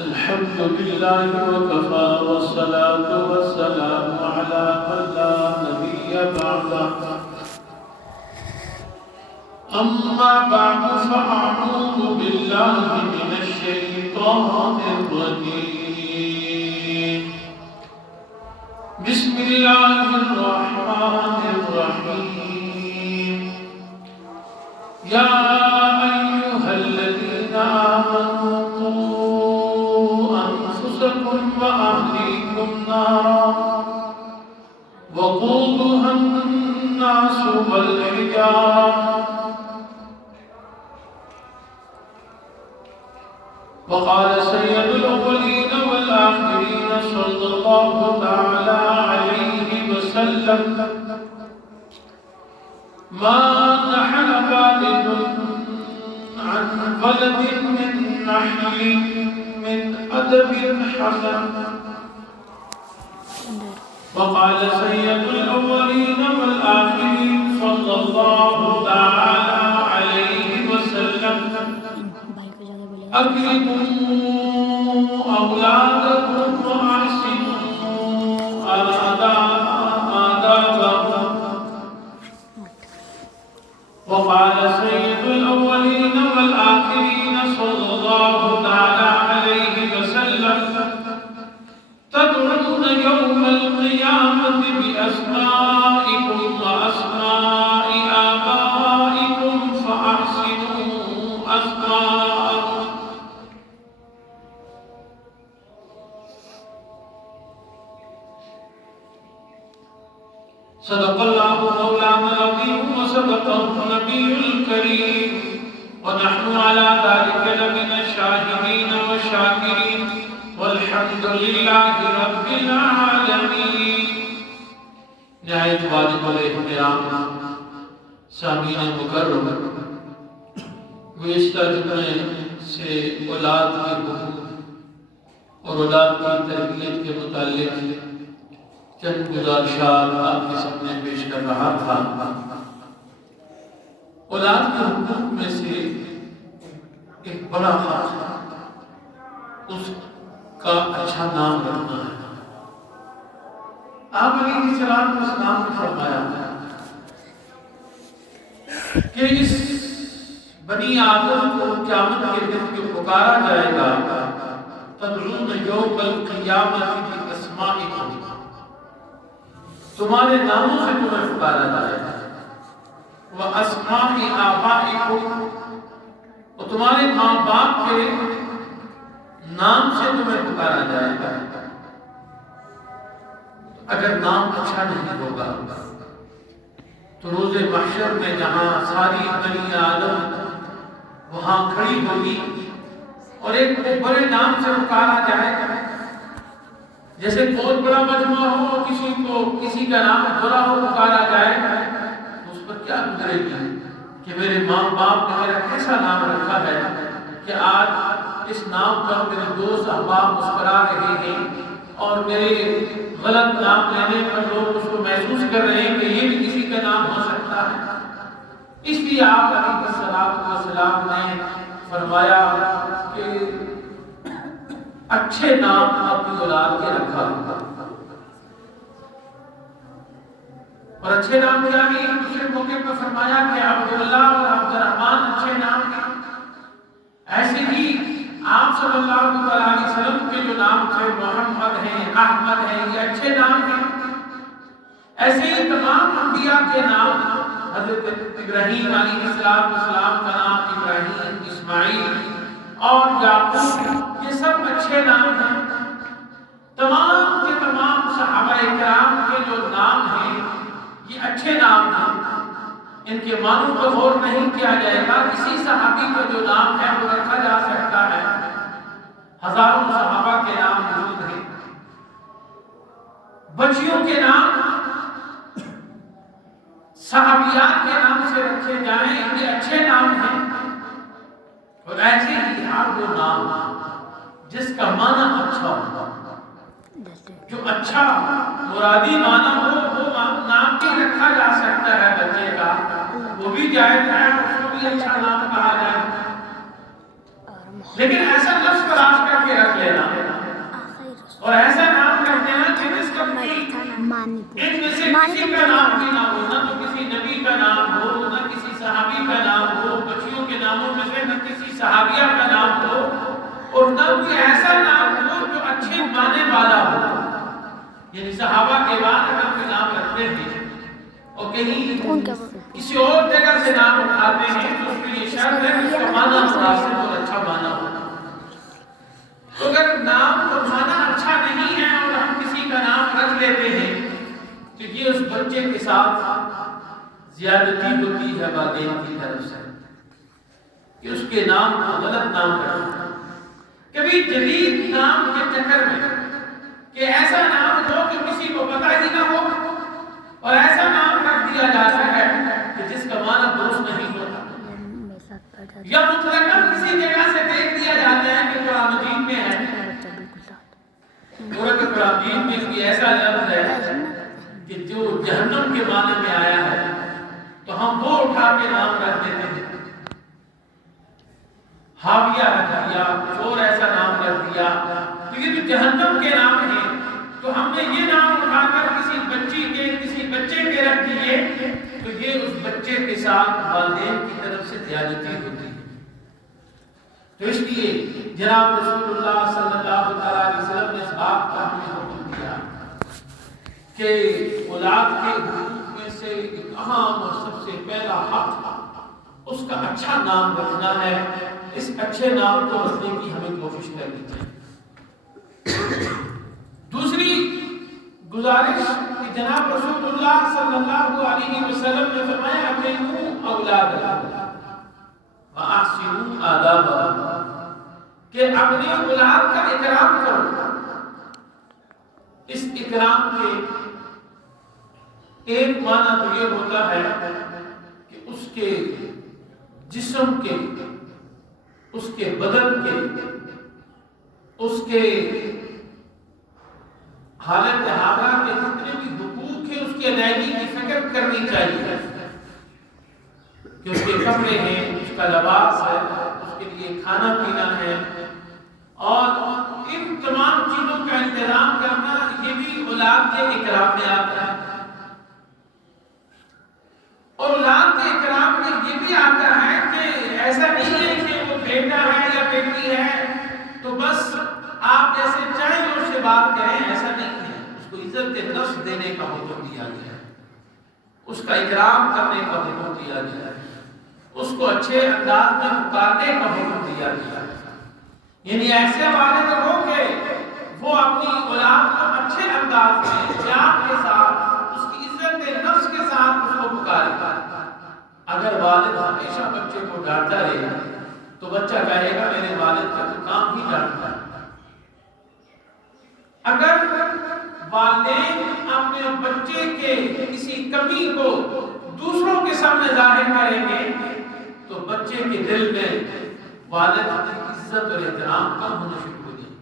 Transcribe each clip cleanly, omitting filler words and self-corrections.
الحمد لله وكفى والصلاة والسلام على من لا نبي بعده أما بعد فأعوذ بالله من الشيطان الرجيم بسم الله الرحمن الرحيم يا أيها الذين آمنوا قوا أنفسكم وأهليكم نارا وقودها الناس والحجارة وقال سيد الأولين والآخرين صلى الله تعالى عليه وسلم ما نحل والد عن ولد من نحل من أدب حسن وقال سيد الأولين والآخرين صلى الله تعالى عليه وسلم أكرموا أولادكم وأحسنوا آدابهم وقال سيد الأولين والآخرين صلى الله تعالى عليه وسلم تدعون يوم القيامة بأسمائكم وأسماء آبائكم فأحسنوا أسماءهم صدق الله مولانا العظيم وصدقه النبي الكريم ونحن على ذلك لمن الشاهدين والشاكرين والحمد لله رب العالمين. نہایت واجب الاحترام سامعین مکرم، گزشتہ جمعے سے اولاد کے حقوق اور اولاد کی تربیت کے متعلق چند گزارشات آپ کے سامنے پیش کر رہا تھا. اولاد کے حقوق میں سے ایک بڑا حق اس کا اچھا نام رکھنا ہے. آپ علیہ السلام نے فرمایا کہ اس بنی آدم کو قیامت کے دن جو پکارا جائے گا تدعون یوم القیامت باسمائکم، تمہارے ناموں سے تمہیں پکارا جائے گا، واسماء آبائکم، اور تمہارے ماں باپ کے نام سے تمہیں پکارا جائے گا. اگر نام اچھا نہیں ہوگا تو روز محشر میں جہاں ساری بنی آدم وہاں کھڑی ہوگی اور ایک بڑے نام سے پکارا جائے گا، جیسے بہت بڑا مجمع ہو اور کسی کا نام برا ہو پکارا جائے تو اس پر کیا گزرے گی کہ میرے ماں باپ نے میرا کیسا نام رکھا ہے کہ آج اس نام پر میرے دوست احباب مسکرا رہے ہیں اور میرے غلط نام لینے پر لوگ اس کو محسوس کر رہے ہیں کہ یہ بھی کسی کا نام ہو سکتا ہے. اس لیے آپ علیہ السلام نے فرمایا کہ اچھے نام اپنی اولاد کے رکھا اور اچھے نام کیا نہیں. دوسرے موقع پر فرمایا کہ عبداللہ اور عبدالرحمن اچھے نام ہیں. ایسے ہی آپ صلی اللہ علیہ وسلم کے جو نام تھے محمد ہیں، احمد ہیں، یہ اچھے نام ہیں. ایسے ہی تمام انبیاء کے نام، حضرت ابراہیم علیہ السلام کا نام ابراہیم، اسماعیل اور یعقوب، یہ سب اچھے نام ہیں. تمام کے تمام صحابہ کرام کے جو نام ہیں یہ اچھے نام ہیں. ان کے معنوں پر غور نہیں کیا جائے گا. کسی صحابی کا جو نام ہے وہ رکھا جا سکتا ہے. ہزاروں صحابہ کے نام موجود ہیں. بچیوں کے نام صحابیات کے نام سے رکھے جائیں، یہ اچھے نام ہیں. اور ایسے ہی ہر وہ نام جس کا معنی اچھا ہو، جو اچھا مرادی معنی ہو، وہ نام بھی رکھا جا سکتا ہے بچے کا، وہ بھی جائز ہے، اس کو بھی اچھا نام کہا جائے. لیکن ایسا لفظ تلاش کر کے رکھ لے کسی کا نام بھی نہ ہو، نہ تو کسی نبی کا نام ہو، نہ کسی صحابی کا نام ہو، بچیوں کے ناموں میں سے نہ کسی صحابیہ کا نام ہو، اور نہ کوئی ایسا نام ہو جو اچھے معنی والا ہو. یعنی صحابہ کے بعد اگر کوئی نام رکھتے ہیں اور کہیں کسی اور جگہ سے نام اٹھاتے ہیں تو اس کے لیے شرط ہے کہ اس کا معنی مناسب اور اچھا معنی ہو. تو اگر نام اور معنی اچھا نہیں ہے اور ہم کسی کا نام رکھ لیتے ہیں تو یہ اس بچے کے ساتھ زیادتی ہوتی ہے والدین کی طرف سے کہ اس کے نام کو غلط نام رکھنا. کبھی جدید نام کے چکر میں کہ ایسا نام ہو کہ کسی کو پتہ ہی نہ ہو اور ایسا نام رکھ دیا جاتا ہے کہ جس کا معنی درست نہیں ہوتا، یا مطلقاً کسی جگہ سے دیکھ دیا جاتا ہے کہ قرآن مجید میں ہے، قرآن مجید میں کوئی ایسا لفظ ہے کہ جو جہنم کے معنی میں آیا ہے تو ہم وہ اٹھا کے نام رکھ دیتے ہیں. حاویہ رکھ دیا، کچھ اور ایسا نام رکھ دیا، تو یہ جو جہنم کے نام ہیں تو ہم نے یہ نام اٹھا کر کسی بچی کے کسی بچے کے رکھ دیے تو یہ اس بچے کے ساتھ والدین کی طرف سے زیادتی ہوتی ہے. تو اس لیے جناب رسول اللہ صلی اللہ علیہ وسلم نے اس بات کا ہمیں حکم دیا کہ اولاد کے حقوق میں سے ایک اہم اور سب سے پہلا حق اس کا اچھا نام رکھنا ہے. اس اچھے نام کو رکھنے کی ہمیں کوشش کرنی چاہیے. دوسری گزارش کہ جناب رسول اللہ صلی اللہ علیہ وسلم نے فرمایا اکرموا اولادکم واحسنوا آدابہم، کہ اپنے اولاد کا اکرام کرو. اس اکرام کے ایک معنی تو یہ ہوتا ہے کہ اس کے جسم کے، اس کے بدن کے، اس کے حالت حاضرہ کے جتنے بھی حقوق ہیں اس کی ادائیگی کی فکر کرنی چاہیے کہ اس کے کپڑے ہیں، اس کا لباس ہے، اس کے لیے کھانا پینا ہے، اور ان تمام چیزوں کا انتظام کرنا یہ بھی اولاد کے اکرام میں آتا ہے. اور اولاد کے اکرام میں یہ بھی آتا ہے کہ ایسا نہیں ہے کہ وہ بیٹا ہے یا بیٹی ہے تو بس آپ جیسے چاہیں اس سے بات کریں، ایسا نہیں ہے. اس کو عزت نفس دینے کا حکم دیا گیا ہے، اس کا اکرام کرنے کا حکم دیا گیا ہے، اس کو اچھے انداز میں پکارنے کا حکم دیا گیا ہے. یعنی ایسے والد ہو کہ وہ اپنی اولاد کو اچھے انداز میں پیار کے ساتھ اس کی عزت نفس کے ساتھ اس کو پکارے. اگر والد ہمیشہ بچے کو ڈانٹتا رہے تو بچہ کہے گا میرے والد کا تو کام ہی ڈانٹتا ہے. اگر والدین اپنے بچے کے کسی کمی کو دوسروں کے سامنے ظاہر کریں گے تو بچے کے دل میں والد کی عزت اور احترام کم ہونا شروع ہو جائے.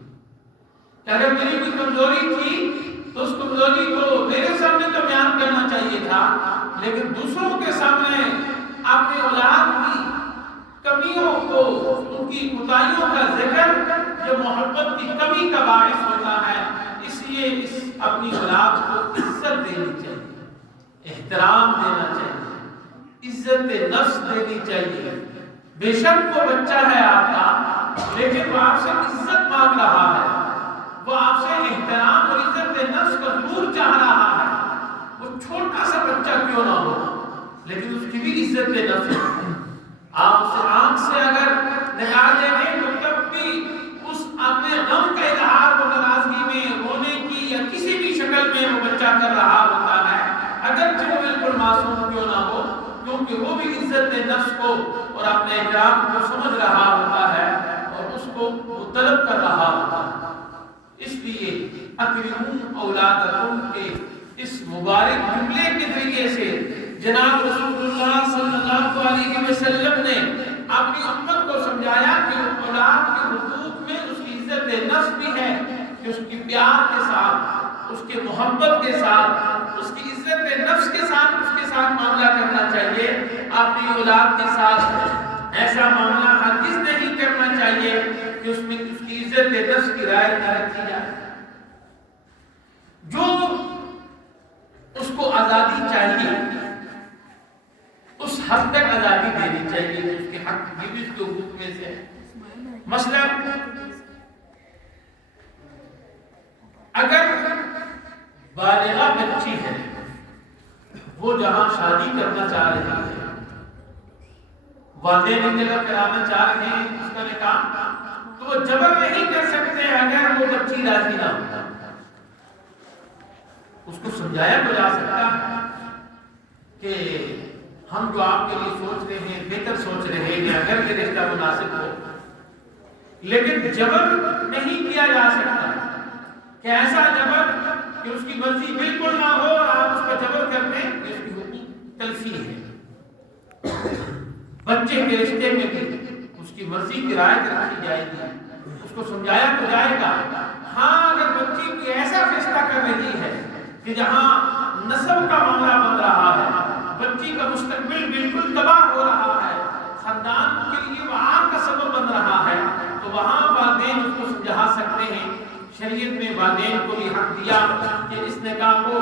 کہ اگر میری کوئی کمزوری تھی تو اس کمزوری کو میرے سامنے تو بیان کرنا چاہیے تھا، لیکن دوسروں کے سامنے اپنے اولاد کی کمیوں کو، ان کی کوتاہیوں کا ذکر جو محبت کی کمی کا باعث ہوتا ہے. اس لیے اپنی اولاد کو عزت دینی چاہیے، احترام دینا چاہیے، عزت نفس دینی چاہیے. بے شک وہ بچہ ہے آپ کا، لیکن وہ آپ سے عزت مانگ رہا ہے، وہ آپ سے احترام اور عزت نفس کا نور چاہ رہا ہے. وہ چھوٹا سا بچہ کیوں نہ ہو لیکن اس کی بھی عزت نفس ہے. آپ سے آنکھ سے اگر نکال دیں گے تو تب بھی اس اپنے غم کا اظہار و ناراضگی میں، رونے کی یا کسی بھی شکل میں وہ بچہ کر رہا ہوتا ہے، اگرچہ وہ بالکل معصوم کیوں نہ ہو، کیونکہ وہ بھی عزت نفس کو اور اپنے احترام کو سمجھ رہا ہوتا ہے اور اس کو وہ طلب کر رہا ہوتا ہے. اس لیے اکرموا اولادکم کے اس مبارک جملے کے ذریعے سے جناب رسول اللہ صلی اللہ علیہ وسلم نے اپنی امت کو سمجھایا کہ اولاد کے حقوق میں اس کی عزت نفس بھی ہے کہ اس کی پیار کے ساتھ، اس کے محبت کے ساتھ، اس کی عزت نفس کے ساتھ اس کے ساتھ معاملہ کرنا چاہیے. اپنی اولاد کے ساتھ ایسا معاملہ ہرگز نہیں کرنا چاہیے کہ اس میں اس کی عزت نفس کی رعایت نہ رکھی جائے. جو اس کو آزادی چاہیے اس حد تک آزادی دینی چاہیے جو اس کے حق یہ بھی اس کے حقوق میں سے ہے۔ مثلا اگر بالغہ بچی ہے وہ جہاں شادی کرنا چاہ رہی ہے، والدین ایک جگہ کرانا چاہ رہے ہیں اس کا نکاح، تو وہ جبر نہیں کر سکتے اگر وہ بچی راضی نہ ہو۔ اس کو سمجھایا تو جا سکتا ہے کہ ہم جو آپ کے لیے سوچ رہے ہیں بہتر سوچ رہے ہیں کہ اگر یہ رشتہ مناسب ہو، لیکن جبر نہیں کیا جا سکتا کہ ایسا جبر کہ اس کی مرضی بالکل نہ ہو اور آپ اس پر جبر کر دیں، اس کی حقوق تلفی ہے۔ بچے کے رشتے میں بھی اس کی مرضی کی رعایت رکھی جائے گی، اس کو سمجھایا تو جائے گا۔ ہاں اگر بچی کوئی ایسا فیصلہ کر رہی ہے کہ جہاں نسل کا معاملہ بن رہا ہے، بچی کا مستقبل بالکل تباہ ہو رہا ہے، خاندان کے لیے وہ آگ کا سبب بن رہا ہے، تو وہاں والدین اس کو سمجھا سکتے ہیں۔ شریعت میں والدین کو بھی حق دیا کہ اس نکاح کو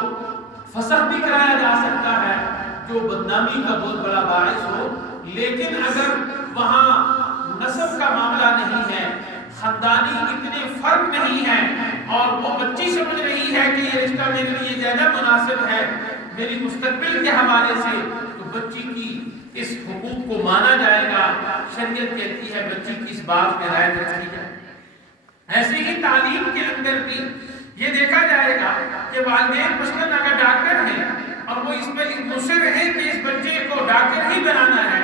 فسخ بھی کرایا جا سکتا ہے جو بدنامی کا بہت بڑا باعث ہو، لیکن اگر وہاں نسب کا معاملہ نہیں ہے، خاندانی اتنے فرق نہیں ہے، اور وہ بچی سمجھ رہی ہے کہ یہ رشتہ میرے لیے زیادہ مناسب ہے میری مستقبل کے حوالے سے، تو بچی کی اس حقوق کو مانا جائے گا۔ شریعت کہتی ہے بچی کی اس بات میں رعایت رکھی جائے۔ ایسے ہی تعلیم کے اندر بھی یہ دیکھا جائے گا کہ والدین مثلاً اگر ڈاکٹر ہیں اور وہ اس پر مصر ہیں کہ اس بچے کو ڈاکٹر ہی بنانا ہے،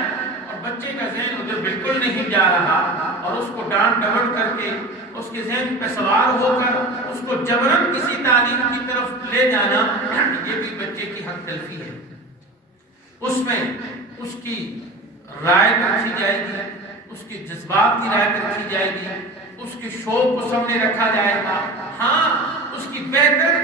اور بچے کا ذہن ادھر بالکل نہیں جا رہا، اور اس کو ڈانٹ ڈپٹ کر کے اس کے ذہن پہ سوار ہو کر اس کو جبراً کسی تعلیم کی طرف لے جانا، یہ بھی بچے کی حق تلفی ہے۔ اس میں اس کی رعایت رکھی جائے گی، اس کے جذبات کی رعایت رکھی جائے گی، اس کے شوق کو سامنے رکھا جائے گا۔ ہاں اس کی بہتر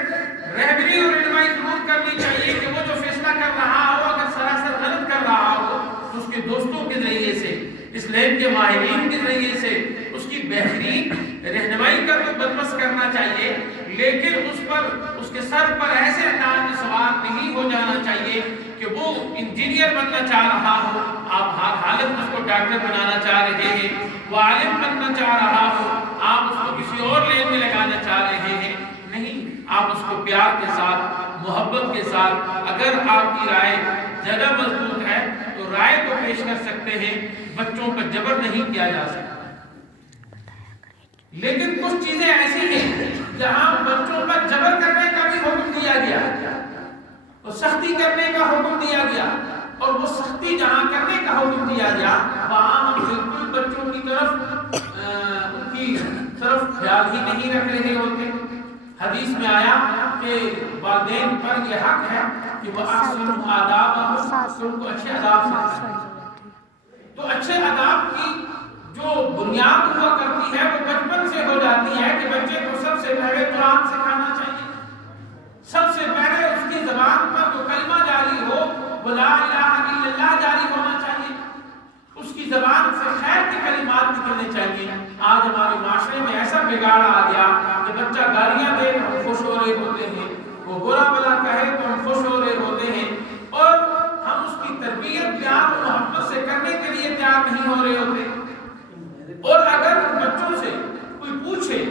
رہبری اور رہنمائی ضرور کرنی چاہیے کہ وہ جو فیصلہ کر رہا ہو اگر سراسر غلط کر رہا ہو تو اس کے دوستوں کے ذریعے سے، اسلام کے ماہرین کے ذریعے سے اس کی بہترین رہنمائی کر کے بندوبست کرنا چاہیے، لیکن اس پر اس کے سر پر ایسے انداز میں سوار نہیں ہو جانا چاہیے کہ وہ انجینئر بننا چاہ رہا ہو، آپ ہر حالت میں اس کو ڈاکٹر بنانا چاہ رہے ہیں، وہ عالم بننا چاہ رہا ہو، آپ اس کو کسی اور لین میں لگانا چاہ رہے ہیں۔ نہیں، آپ اس کو پیار کے ساتھ، محبت کے ساتھ، اگر آپ کی رائے زیادہ مضبوط ہے تو رائے کو پیش کر سکتے ہیں، بچوں پر جبر نہیں کیا جا سکتا۔ لیکن کچھ چیزیں ایسی ہیں جہاں بچوں پر جبر کرنے کا بھی حکم دیا گیا، تو سختی کرنے کا حکم دیا گیا، اور وہ سختی جہاں کرنے کا حکم دیا گیا وہاں ہم بالکل بچوں کی طرف ان کی طرف خیال ہی نہیں رکھ رہے ہوتے۔ حدیث میں آیا کہ والدین پر یہ حق ہے کہ وہ احسن آداب ان کو اچھے آداب سے، تو اچھے آداب کی جو بنیاد ہوا کرتی ہے وہ بچپن سے ہو جاتی ہے کہ بچے کو سب سے پہلے قرآن سکھانا چاہیے، سب سے پہلے اس کی زبان پر جو کلمہ جاری ہو وہ لا الہ الا اللہ جاری ہونا چاہیے، اس کی زبان سے خیر کے کلمات نکلنے چاہیے۔ آج ہمارے معاشرے میں ایسا بگاڑ آ گیا کہ بچہ گالیاں دے تو ہم خوش ہو رہے ہوتے ہیں، وہ برا بلا کہے تو ہم خوش ہو رہے ہوتے ہیں، اور ہم اس کی تربیت پیار و محبت سے کرنے کے لیے تیار نہیں ہو رہے ہوتے۔ اور اگر بچوں سے کوئی پوچھے،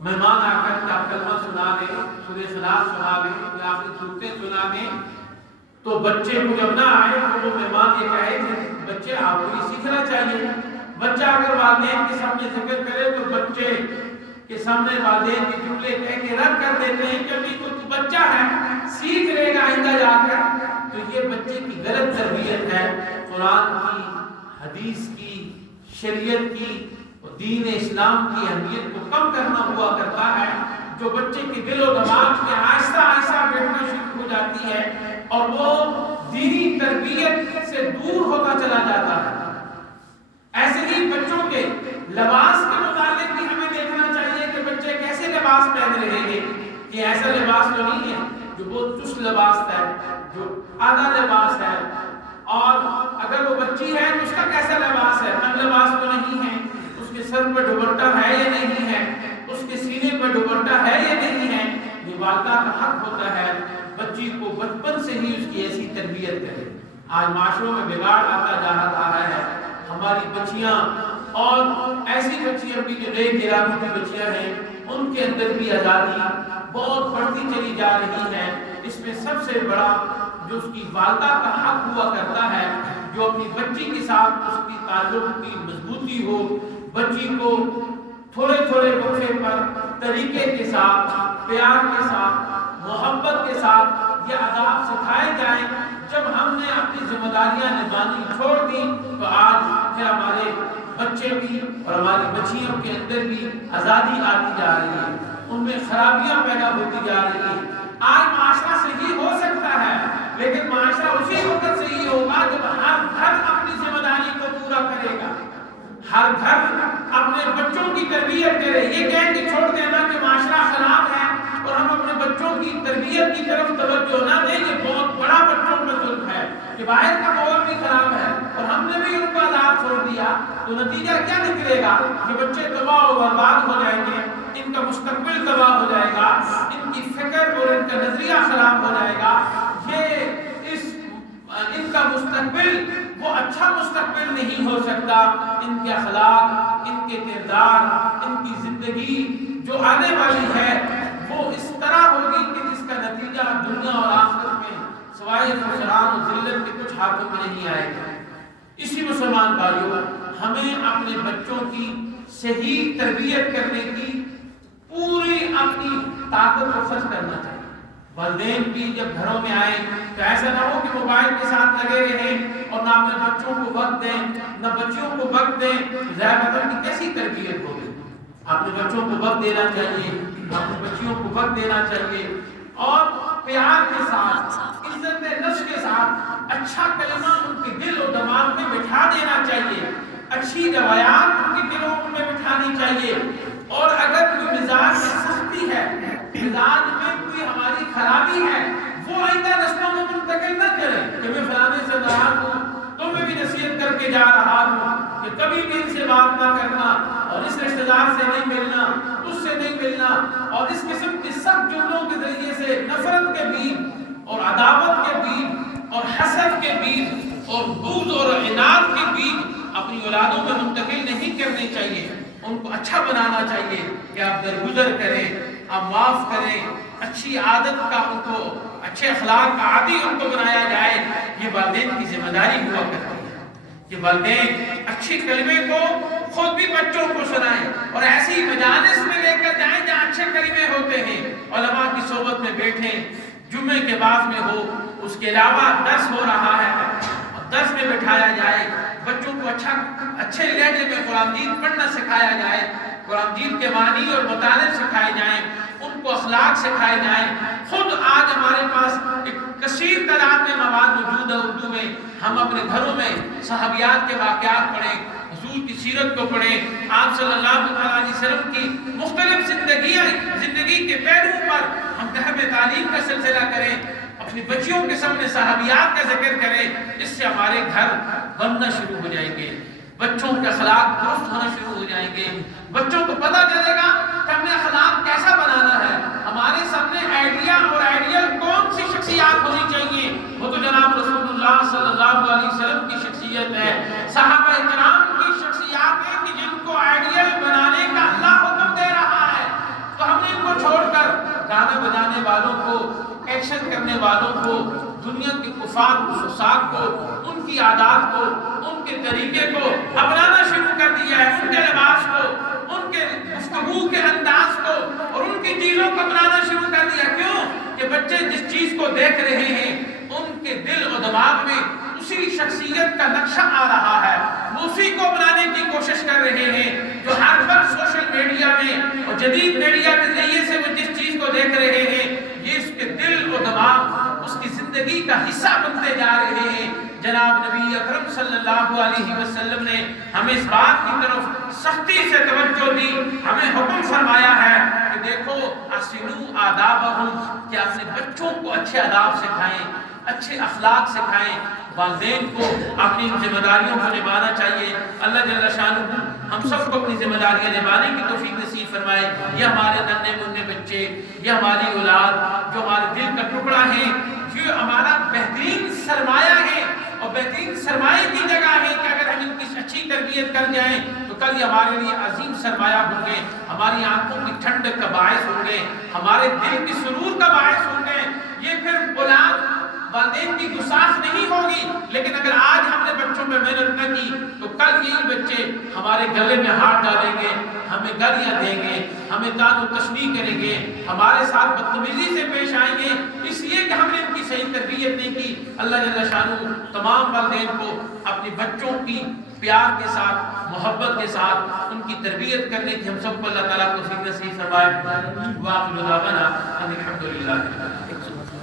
مہمان آ کر کیا کلمہ سنا دیں، سورہ اخلاص سنا دیں، کوئی آپ کی صورتیں سنا دیں، تو بچے کو جب نہ آئے تو وہ مہمان یہ کہے کہ بچے آپ کو یہ سیکھنا چاہیے۔ بچہ اگر والدین کے سامنے ذکر کرے تو بچے کے سامنے والدین کے جملے کہہ کے رد کر دیتے ہیں کہ ابھی تو بچہ ہے، سیکھ لے گا آئندہ جا کر، تو یہ بچے کی غلط تربیت ہے۔ قرآن کی، حدیث کی، شریعت کی، دین اسلام کی اہمیت کو کم کرنا ہوا کرتا ہے، جو بچے کے دل و دماغ میں آہستہ آہستہ بیٹھنا شروع ہو جاتی ہے اور وہ دینی تربیت سے دور ہوتا چلا جاتا ہے۔ ایسے ہی بچوں کے لباس کے متعلق بھی ہمیں دیکھنا چاہیے کہ بچے کیسے لباس پہن رہے ہیں۔ یہ ایسا لباس تو نہیں ہے جو بہت چست لباس ہے، جو آدھا لباس ہے، اور اگر وہ بچی ہے تو اس کا کیسا لباس ہے، تنگ لباس تو نہیں ہے، اس کے سر پر دوپٹہ ہے یا نہیں ہے، اس کے سینے پر دوپٹہ ہے یا نہیں ہے، یہ یہ والدہ کا حق ہوتا ہے بچی کو بچپن سے ہی اس کی ایسی تربیت کرے۔ آج معاشروں میں بگاڑ آتا جا رہا ہے، ہماری بچیاں اور ایسی بچیاں بھی جو نئے گراموں کی بچیاں ہیں ان کے اندر بھی آزادی بہت بڑھتی چلی جا رہی ہے۔ اس میں سب سے بڑا جو اس کی والدہ کا حق ہوا کرتا ہے، جو اپنی بچی کے ساتھ اس کی تعلق کی مضبوطی ہو، بچی کو تھوڑے تھوڑے وقفے پر طریقے کے ساتھ، پیار کے ساتھ، محبت کے ساتھ یہ آداب سکھائے جائیں۔ جب ہم نے اپنی ذمہ داریاں نبھانی چھوڑ دی تو آج پھر ہمارے بچے بھی اور ہماری بچیوں کے اندر بھی آزادی آتی جا رہی ہے، ان میں خرابیاں پیدا ہوتی جا رہی ہیں۔ آج معاشرہ صحیح ہو سکتا ہے لیکن معاشرہ اسی وقت صحیح ہوگا جب ہر گھر اپنی ذمہ داری کو پورا کرے گا، ہر گھر اپنے بچوں کی تربیت کرے۔ یہ کہیں کہ چھوڑ دینا کہ معاشرہ خراب ہے اور ہم اپنے بچوں کی تربیت کی طرف توجہ نہ دیں، یہ بہت بڑا بچوں پر ظلم ہے کہ باہر کا ماحول بھی خراب ہے اور ہم نے بھی ان کو آزاد چھوڑ دیا تو نتیجہ کیا نکلے گا کہ بچے تباہ و برباد ہو جائیں گے، ان کا مستقبل تباہ ہو جائے گا، ان کی فکر اور ان کا نظریہ خراب ہو جائے گا۔ ان کا مستقبل وہ اچھا مستقبل نہیں ہو سکتا۔ ان کے اخلاق، ان کے کردار، ان کی زندگی جو آنے والی ہے وہ اس طرح ہوگی کہ جس کا نتیجہ دنیا اور آخرت میں سوائے خسران و ذلت کے کچھ ہاتھوں میں نہیں آئے گا۔ اسی مسلمان بھائیوں، ہمیں اپنے بچوں کی صحیح تربیت کرنے کی پوری اپنی طاقت کو خرچ کرنا چاہیے۔ والدین بھی جب گھروں میں آئیں تو ایسا نہ ہو کہ موبائل کے ساتھ لگے رہیں اور نہ اپنے بچوں کو وقت دیں نہ بچیوں کو وقت دیں، ظاہر مطلب کی کیسی تربیت ہوگی۔ اپنے بچوں کو وقت دینا چاہیے، اپنے بچیوں کو وقت دینا چاہیے اور پیار کے ساتھ، عزت نفس کے ساتھ اچھا کلمہ ان کے دل و دماغ میں بٹھا دینا چاہیے، اچھی روایات ان کے دلوں میں بٹھانی چاہیے۔ اور اگر کوئی مزاج میں سختی ہے، مزاج میں کوئی ہماری خرابی ہے، وہ آئندہ نسلوں میں منتقل نہ کریں کہ میں فلانے سے ناراض ہوں تو میں بھی نصیحت کر کے جا رہا ہوں کہ کبھی بھی ان سے بات نہ کرنا اور اس رشتہ دار سے نہیں ملنا، اس سے نہیں ملنا، اور اس قسم کے سب جملوں کے ذریعے سے نفرت کے بیج اور عداوت کے بیج اور حسد کے بیج اور بغض اور عناد کے بیج اپنی اولادوں میں منتقل نہیں کرنے چاہیے۔ ان کو اچھا بنانا چاہیے کہ آپ درگزر کریں، آپ معاف کریں، اچھی عادت کا ان کو، اچھے اخلاق کا عادی ان کو بنایا جائے۔ یہ والدین کی ذمہ داری ہوا کرتی ہے کہ والدین اچھی کلمے کو خود بھی بچوں کو سنائیں اور ایسی مجالس میں لے کر جائیں جہاں اچھے کلمے ہوتے ہیں، علماء کی صحبت میں بیٹھیں، جمعے کے بعد میں ہو، اس کے علاوہ درس ہو رہا ہے اور درس میں بٹھایا جائے، بچوں کو اچھے لہجے میں قرآن مجید پڑھنا سکھایا جائے، قرآن مجید کے معنی اور مطالب سکھائے جائیں، ان کو اخلاق سکھائے جائیں۔ خود آج ہمارے پاس ایک کثیر تعداد میں مواد موجود ہے اردو میں، ہم اپنے گھروں میں صحابیات کے واقعات پڑھیں، حضور کی سیرت کو پڑھیں، آپ صلی اللہ علیہ وسلم کی مختلف زندگی کے پہلوؤں پر ہم گھر میں تعلیم کا سلسلہ کریں، اپنی بچیوں کے سامنے صحابیات کا ذکر کریں۔ اس سے ہمارے گھر بننا شروع ہو جائیں گے، بچوں کے اخلاق درست ہونا شروع ہو جائیں گے، بچوں کو پتہ چلے گا کہ ہمیں اخلاق کیسا بنانا ہے، ہمارے سامنے آئیڈیا اور آئیڈیل کون سی شخصیات ہونی چاہیے، وہ تو جناب رسول اللہ صلی اللہ علیہ وسلم کی شخصیت ہے، صحابہ کرام کی شخصیات ہیں کہ جن کو آئیڈیل بنانے کا اللہ حکم دے رہا ہے، تو ہم نے ان کو چھوڑ کر گانے بجانے والوں کو، ایکشن کرنے والوں کو، دنیا کے کفار فساق کو، ان کی عادات کو، ان کے طریقے کو اپنانا شروع کر دیا ہے، ان کے لباس کو، ان کے گفتگو کے انداز کو اور ان کی چیزوں کو اپنانا شروع کر دیا۔ کیوں کہ بچے جس چیز کو دیکھ رہے ہیں ان کے دل و دماغ میں اسی شخصیت کا نقشہ آ رہا ہے، وہ اسی کو بنانے کی کوشش کر رہے ہیں جو ہر وقت سوشل میڈیا میں اور جدید میڈیا کے ذریعے سے وہ جس چیز کو دیکھ رہے ہیں یہ اس کے دل و دماغ اس کی زندگی کا حصہ بنتے جا رہے ہیں۔ جناب نبی اکرم صلی اللہ علیہ وسلم نے ہمیں اس بات کی طرف سختی سے توجہ دی، ہمیں حکم فرمایا ہے کہ دیکھو احسنوا آدابہم، کہ اپنے بچوں کو اچھے آداب سکھائیں، اچھے اخلاق سکھائیں۔ والدین کو اپنی ذمہ داریوں کو نبھانا چاہیے۔ اللہ جل شانہ ہم سب کو اپنی ذمہ داریاں نبھانے کی توفیق نصیب فرمائے. یہ ہمارے ننھے منھے بچے، یہ ہماری اولاد جو ہمارے دل کا ٹکڑا ہے، یہ ہمارا بہترین سرمایہ ہے اور بہترین سرمایہ کی جگہ ہے کہ اگر ہم ان کی اچھی تربیت کر جائیں تو کل یہ ہمارے لیے عظیم سرمایہ ہوں گے، ہماری آنکھوں کی ٹھنڈک کا باعث ہوں گے، ہمارے دل کی سرور کا باعث ہوں گے. یہ پھر اولاد والدین کی گساخ نہیں ہوگی، لیکن اگر آج ہم نے بچوں پہ محنت نہ کی تو کل یہی بچے ہمارے گلے میں ہاتھ ڈالیں گے، ہمیں گالیاں دیں گے، ہمیں طعن و تشنیع کریں گے، ہمارے ساتھ بدتمیزی سے پیش آئیں گے، اس لیے کہ ہم نے ان کی صحیح تربیت نہیں کی. اللہ جل شانہ تمام والدین کو اپنے بچوں کی پیار کے ساتھ، محبت کے ساتھ ان کی تربیت کرنے کی ہم سب کو اللہ تعالیٰ توفیق نصیب فرمائے. وآخر دعوانا الحمدللہ.